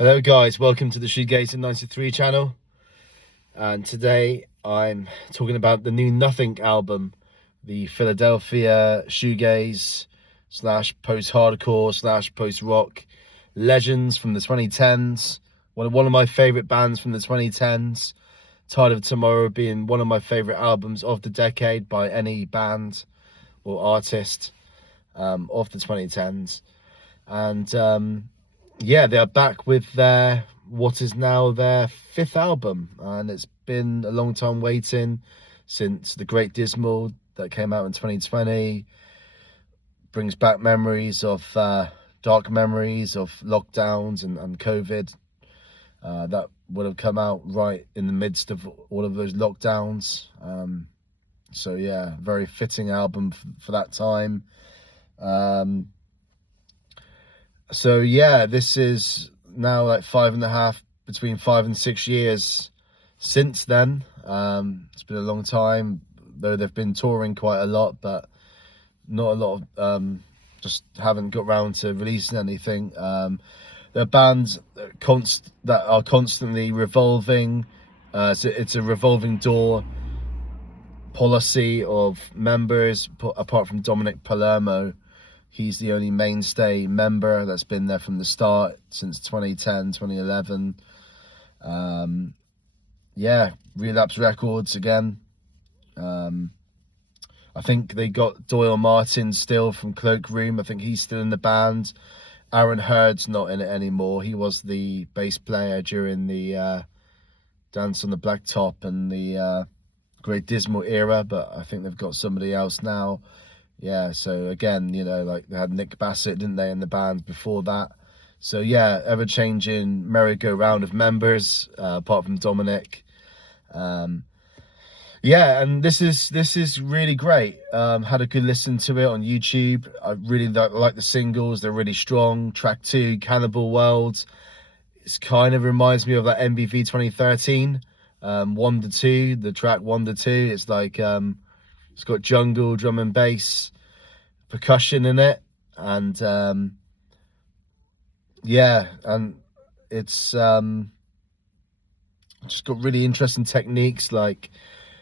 Hello guys, welcome to the Shoegaze 93 channel, and today I'm talking about the new Nothing album, the Philadelphia Shoegaze / post-hardcore / post-rock legends from the 2010s. One of my favourite bands from the 2010s. Tide of Tomorrow being one of my favourite albums of the decade by any band or artist of the 2010s. And yeah, they're back with what is now their 5th album, and it's been a long time waiting since the Great Dismal that came out in 2020. Brings back memories of dark memories of lockdowns and COVID that would have come out right in the midst of all of those lockdowns. So yeah, very fitting album for that time. So yeah, this is now like between 5 and 6 years since then. It's been a long time, though they've been touring quite a lot, but not a lot of just haven't got round to releasing anything. They're bands that are constantly revolving. So it's a revolving door policy of members, apart from Dominic Palermo. He's the only mainstay member that's been there from the start since 2010, 2011. Yeah, Relapse Records again. I think they got Doyle Martin still from Cloakroom. I think he's still in the band. Aaron Hurd's not in it anymore. He was the bass player during the Dance on the Blacktop and the Great Dismal era, but I think they've got somebody else now. Yeah, so again, you know, like they had Nick Bassett, didn't they, in the band before that? So yeah, ever-changing merry-go-round of members, apart from Dominic. Yeah, and this is really great. Had a good listen to it on YouTube. I really like the singles. They're really strong. Track 2, Cannibal World. It kind of reminds me of that MBV 2013. 1 to 2, the track 1 to 2. It's like it's got jungle, drum and bass, percussion in it, and yeah, and it's just got really interesting techniques, like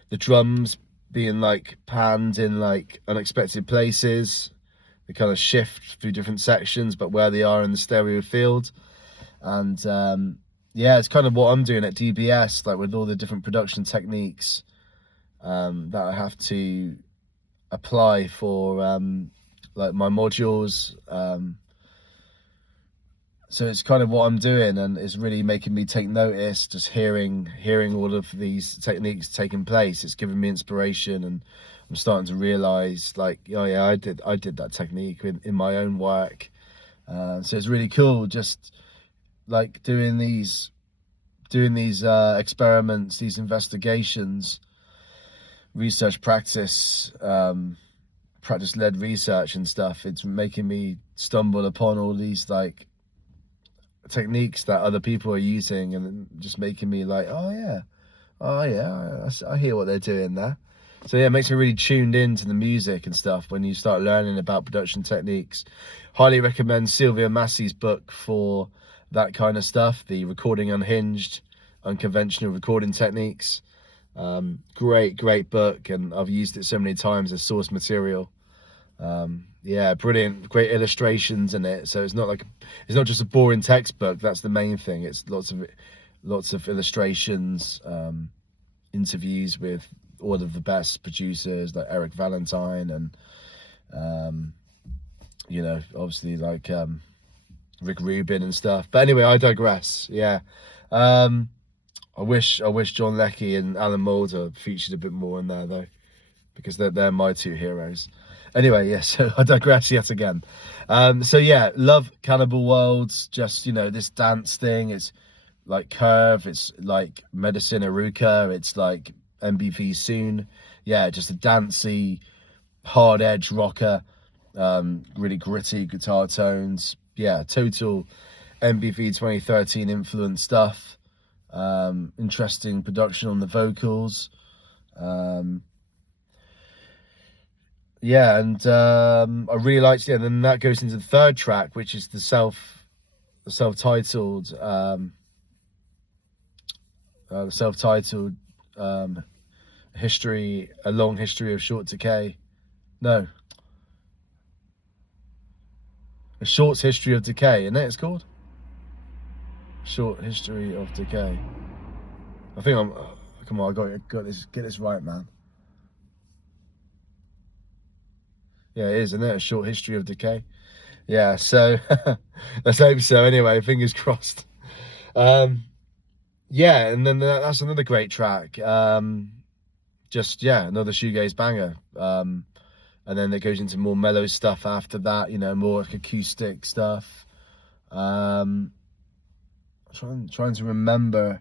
the drums being like panned in like unexpected places. They kind of shift through different sections, but where they are in the stereo field. And yeah, it's kind of what I'm doing at DBS, like with all the different production techniques that I have to apply for like my modules. So it's kind of what I'm doing, and it's really making me take notice, just hearing all of these techniques taking place. It's giving me inspiration, and I'm starting to realize, like, oh yeah, I did that technique in my own work. So it's really cool, just like doing these experiments, these investigations, research, practice-led research and stuff. It's making me stumble upon all these like techniques that other people are using, and just making me like, oh yeah, I hear what they're doing there. So yeah, it makes me really tuned into the music and stuff when you start learning about production techniques. Highly recommend Sylvia Massey's book for that kind of stuff, the Recording Unhinged, Unconventional Recording Techniques. Great book, and I've used it so many times as source material. Yeah, brilliant, great illustrations in it. So it's not just a boring textbook. That's the main thing. It's lots of illustrations, interviews with all of the best producers like Eric Valentine, and you know, obviously like Rick Rubin and stuff. But anyway, I digress. Yeah, I wish John Leckie and Alan Moulder featured a bit more in there though, because they're my two heroes. Anyway, yeah, so I digress yet again. So yeah, love Cannibal Worlds. Just, you know, this dance thing. It's like Curve. It's like Medicine Aruka. It's like MBV Soon. Yeah, just a dancey, hard edge rocker. Really gritty guitar tones. Yeah, total MBV 2013 influence stuff. Interesting production on the vocals. Yeah, and I really liked it. And then that goes into the third track, which is the self-titled history, a long history of short decay. No, a short history of decay, isn't it? It's called Short History of Decay. I think I'm. Come on, I got this. Get this right, man. Yeah, it is, isn't it? A Short History of Decay. Yeah, so let's hope so. Anyway, fingers crossed. Yeah, and then that's another great track. Just another shoegaze banger. And then it goes into more mellow stuff after that. You know, more like acoustic stuff. Trying to remember.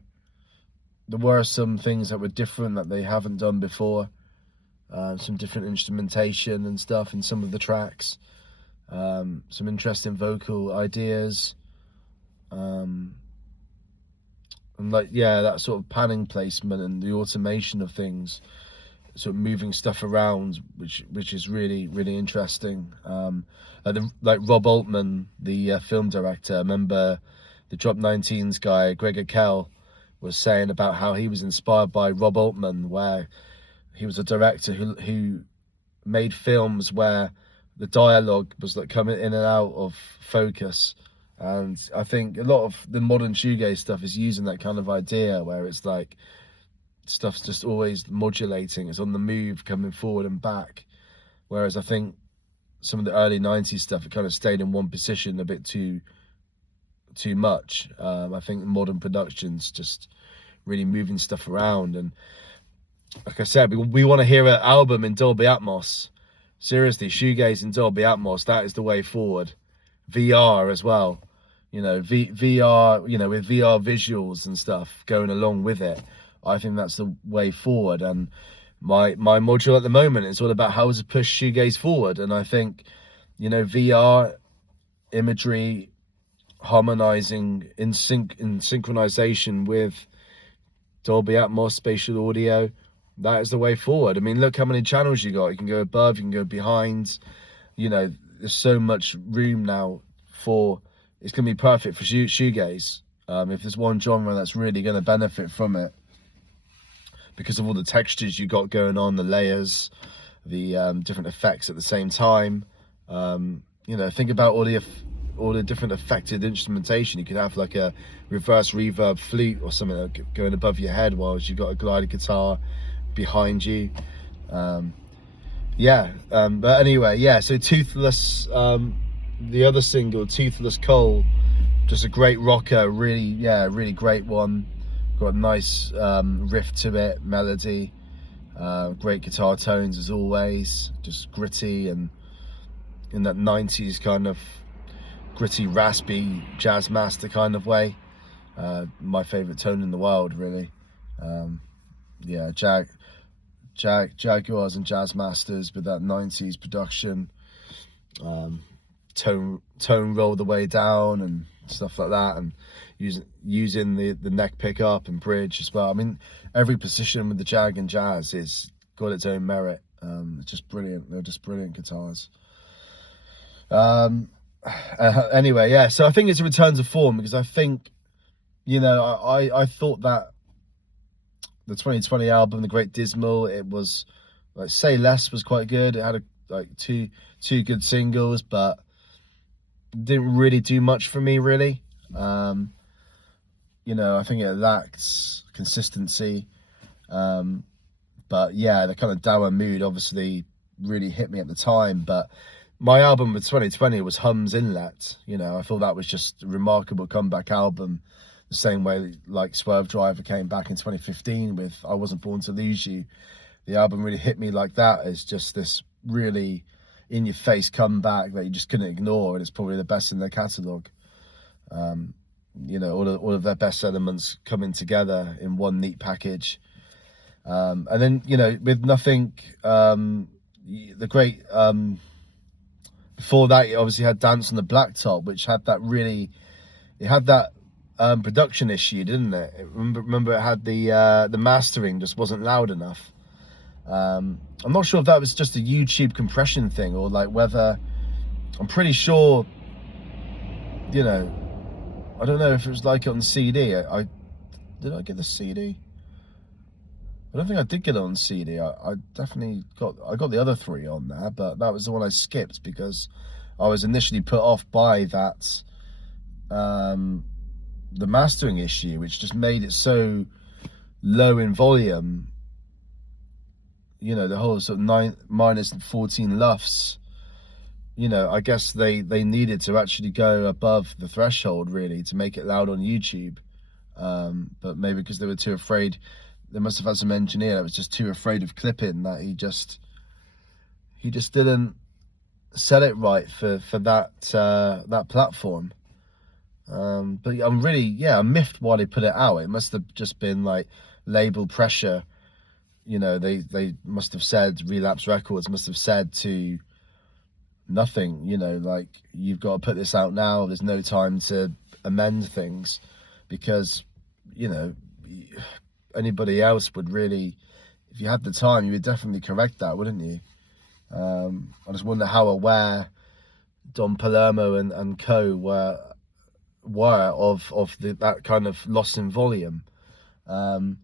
There were some things that were different that they haven't done before. Some different instrumentation and stuff in some of the tracks. Some interesting vocal ideas. And like, yeah, that sort of panning placement and the automation of things, sort of moving stuff around, which is really, really interesting. Like Rob Altman, the film director, I remember the Drop 19s guy, Gregor Kell, was saying about how he was inspired by Rob Altman, where he was a director who made films where the dialogue was like coming in and out of focus. And I think a lot of the modern shoegaze stuff is using that kind of idea, where it's like stuff's just always modulating, it's on the move, coming forward and back. Whereas I think some of the early 90s stuff, it kind of stayed in one position a bit too much. I think modern production's just really moving stuff around. And like I said, we want to hear an album in Dolby Atmos. Seriously, shoegaze in Dolby Atmos, that is the way forward. VR as well, you know, VR, you know, with VR visuals and stuff going along with it. I think that's the way forward. And my module at the moment is all about how to push shoegaze forward. And I think, you know, VR imagery harmonizing in synchronization with Dolby Atmos spatial audio, that is the way forward. I mean, look how many channels you got. You can go above, you can go behind. You know, there's so much room now for, it's going to be perfect for shoegaze. If there's one genre that's really going to benefit from it, because of all the textures you got going on, the layers, the different effects at the same time. You know, think about all the different affected instrumentation. You could have like a reverse reverb flute or something like going above your head whilst you've got a glided guitar behind you. But anyway, yeah, so Toothless, the other single, Toothless Coal, just a great rocker, really great one. Got a nice riff to it, melody, great guitar tones as always, just gritty and in that 90s kind of gritty, raspy jazz master kind of way. My favorite tone in the world, really. Jaguars and Jazz Masters with that 90s production, tone roll the way down and stuff like that, and using the neck pickup and bridge as well. I mean, every position with the Jag and Jazz is got its own merit. It's just brilliant. They're just brilliant guitars. Anyway, yeah, so I think it's a return to form, because I think, you know, I thought that the 2020 album, The Great Dismal, it was, like, Say Less was quite good. It had two good singles, but didn't really do much for me, really. You know, I think it lacks consistency. But yeah, the kind of dour mood obviously really hit me at the time. But my album with 2020 was Hum's Inlet. You know, I thought that was just a remarkable comeback album. The same way like Swerve Driver came back in 2015 with I Wasn't Born to Lose You. The album really hit me like that. It's just this really in-your-face comeback that you just couldn't ignore, and it's probably the best in their catalogue. You know, all of their best elements coming together in one neat package. And then, you know, with Nothing, the great... before that, you obviously had Dance on the Blacktop, which had that really... It had that production issue, didn't it? Remember it had the mastering just wasn't loud enough. I'm not sure if that was just a YouTube compression thing, or like whether, I'm pretty sure, you know, I don't know if it was like it on CD. Did I get the CD? I don't think I did get it on CD. I definitely got the other 3 on there, but that was the one I skipped because I was initially put off by that the mastering issue, which just made it so low in volume. You know, the whole sort of -14 LUFS. You know, I guess they needed to actually go above the threshold really to make it loud on YouTube. But maybe because they were too afraid, they must have had some engineer that was just too afraid of clipping, that he just didn't set it right for that platform. But I'm miffed why they put it out. It must have just been like label pressure. You know, they must have said, Relapse Records must have said to Nothing, you know, like, you've got to put this out now, there's no time to amend things, because, you know, anybody else would really, if you had the time, you would definitely correct that, wouldn't you? I just wonder how aware Don Palermo and co were of that kind of loss in volume. So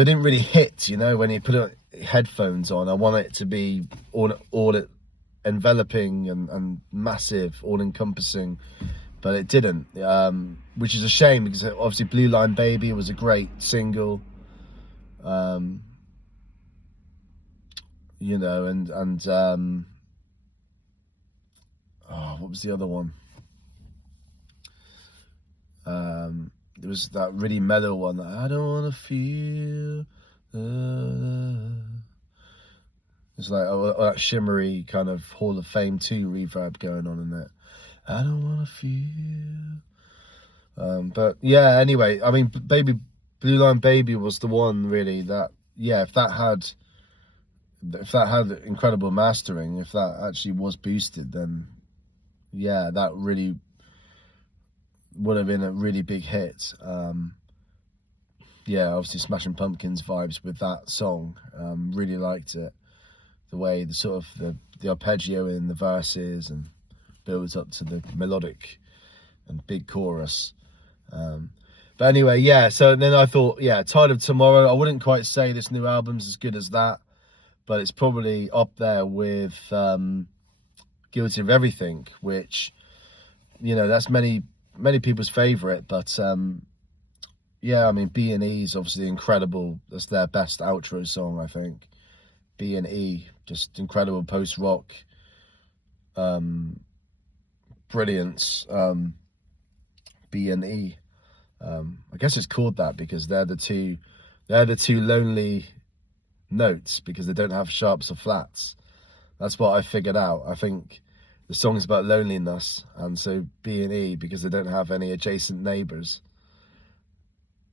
it didn't really hit, you know, when you put headphones on. I want it to be all enveloping and massive, all-encompassing, but it didn't, which is a shame, because obviously Blue Line Baby was a great single, you know, and what was the other one? There was that really mellow one, that I don't want to feel it's like that shimmery kind of Hall of Fame 2 reverb going on in it. I don't want to feel. But yeah, anyway, I mean, Blue Line Baby was the one really that, yeah, if that had incredible mastering, if that actually was boosted, then yeah, that really would have been a really big hit. Yeah, obviously Smashing Pumpkins vibes with that song. Really liked it. The way the sort of the arpeggio in the verses and builds up to the melodic and big chorus. But anyway, yeah, so then I thought, yeah, Tide of Tomorrow, I wouldn't quite say this new album's as good as that, but it's probably up there with Guilty of Everything, which, you know, that's many people's favourite, but yeah, I mean, B&E is obviously incredible. That's their best outro song, I think. B&E, just incredible post-rock brilliance. B&E, I guess it's called that because they're the two lonely notes, because they don't have sharps or flats. That's what I figured out. I think the song's about loneliness, and so B&E, because they don't have any adjacent neighbours.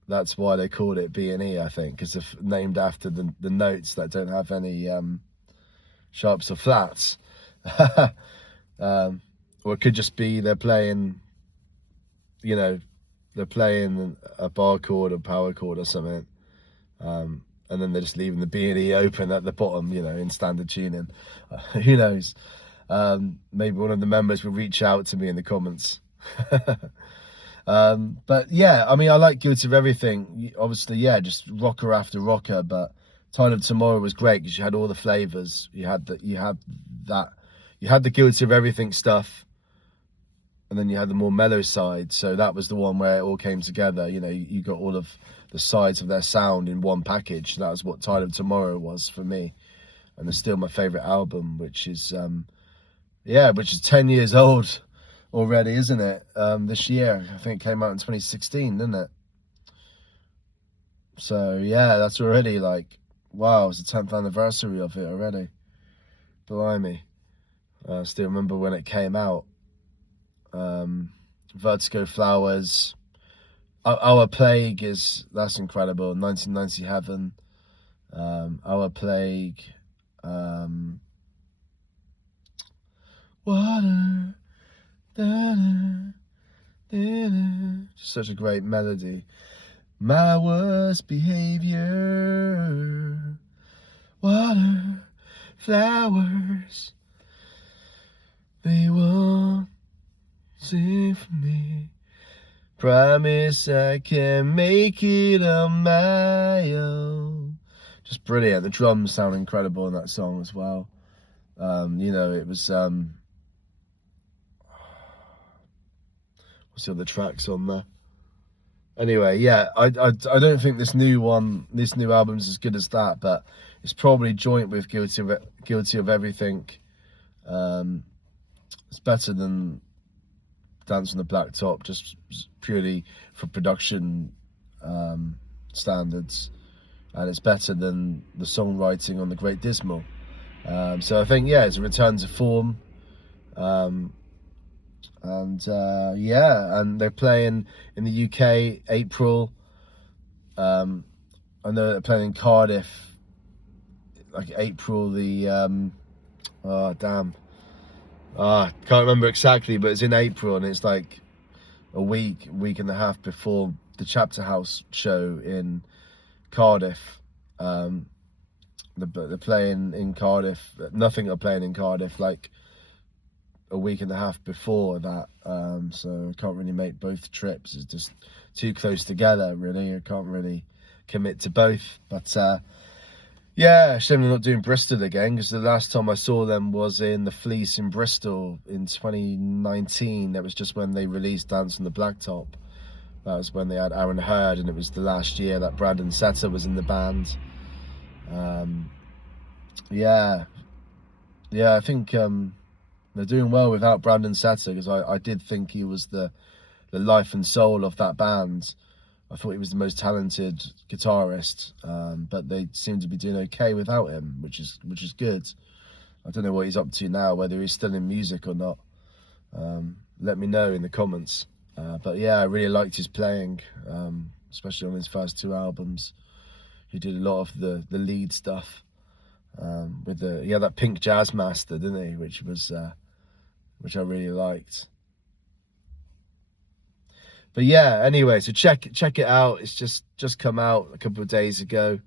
That's why they called it B&E, I think, because it's named after the notes that don't have any sharps or flats. Or it could just be they're playing, you know, they're playing a bar chord or power chord or something, and then they're just leaving the B&E open at the bottom, you know, in standard tuning. Who knows? Maybe one of the members will reach out to me in the comments. But yeah, I mean, I like Guilty of Everything. Obviously, yeah, just rocker after rocker. But Tide of Tomorrow was great because you had all the flavors. You had the Guilty of Everything stuff, and then you had the more mellow side. So that was the one where it all came together. You know, you got all of the sides of their sound in one package. That was what Tide of Tomorrow was for me, and it's still my favorite album, which is 10 years old already, isn't it? This year, I think it came out in 2016, didn't it? So yeah, that's already like, wow, it's the 10th anniversary of it already. Blimey. I still remember when it came out. Vertigo Flowers, Our Plague that's incredible. 1990 Heaven, Our Plague, Water. Such a great melody. My worst behavior. Water, flowers, they won't sing for me. Promise I can make it on my own. Just brilliant. The drums sound incredible in that song as well. You know, it was what's the other tracks on there? Anyway, yeah, I don't think this new album's as good as that, but it's probably joint with Guilty of Everything. It's better than Dance on the Blacktop, just purely for production standards, and it's better than the songwriting on the Great Dismal. So I think, yeah, it's a return to form. Yeah, and they're playing in the UK April. I know they're playing in Cardiff like April the can't remember exactly, but it's in April, and it's like a week and a half before the Chapterhouse show in Cardiff. They're playing in Cardiff. Nothing are playing in Cardiff like a week and a half before that. So I can't really make both trips. It's just too close together, really. I can't really commit to both. But yeah, shame they're not doing Bristol again, because the last time I saw them was in the Fleece in Bristol in 2019. That was just when they released Dance on the Blacktop. That was when they had Aaron Hurd, and it was the last year that Brandon Setter was in the band. Yeah, I think they're doing well without Brandon Setter, because I did think he was the life and soul of that band. I thought he was the most talented guitarist, but they seem to be doing okay without him, which is good. I don't know what he's up to now, whether he's still in music or not. Let me know in the comments. But yeah, I really liked his playing, especially on his first two albums. He did a lot of the lead stuff with he had that pink jazz master, didn't he? Which I really liked. But yeah, anyway, so check it out. It's just come out a couple of days ago.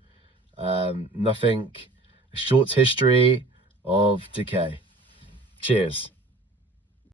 Nothing. A short history of Decay. Cheers.